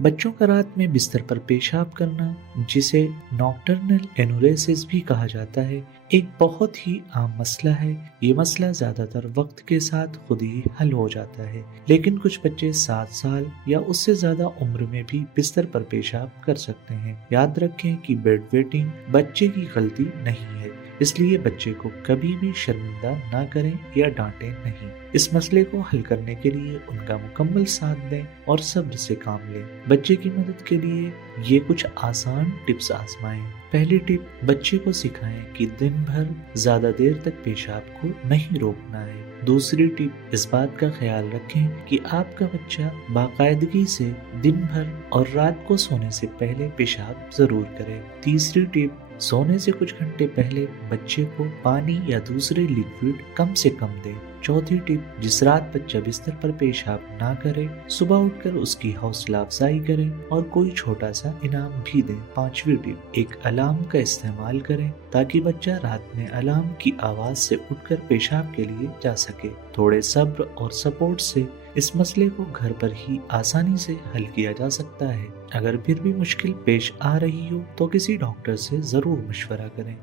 बच्चों का रात में बिस्तर पर पेशाब करना, जिसे नॉक्टर्नल एनुरेसिस भी कहा जाता है, एक बहुत ही आम मसला है। ये मसला ज्यादातर वक्त के साथ खुद ही हल हो जाता है, लेकिन कुछ बच्चे 7 साल या उससे ज्यादा उम्र में भी बिस्तर पर पेशाब कर सकते हैं। याद रखें कि बेड वेटिंग बच्चे की गलती नहीं है, इसलिए बच्चे को कभी भी शर्मिंदा ना करें या डांटें नहीं। इस मसले को हल करने के लिए उनका मुकम्मल साथ दें और सब्र से काम लें। बच्चे की मदद के लिए ये कुछ आसान टिप्स आजमाएं। पहली टिप, बच्चे को सिखाएं कि दिन भर ज्यादा देर तक पेशाब को नहीं रोकना है। दूसरी टिप, इस बात का ख्याल रखें कि आपका बच्चा बाकायदगी से दिन भर और रात को सोने से पहले पेशाब जरूर करे। तीसरी टिप, सोने से कुछ घंटे पहले बच्चे को पानी या दूसरे लिक्विड कम से कम दें। चौथी टिप, जिस रात बच्चा बिस्तर पर पेशाब ना करे, सुबह उठकर उसकी हौसला अफजाई करें और कोई छोटा सा इनाम भी दें। पांचवी टिप, एक अलार्म का इस्तेमाल करें ताकि बच्चा रात में अलार्म की आवाज से उठकर पेशाब के लिए जा सके। थोड़े सब्र और सपोर्ट से इस मसले को घर पर ही आसानी से हल किया जा सकता है। अगर फिर भी मुश्किल पेश आ रही हो तो किसी डॉक्टर से जरूर मशवरा करें।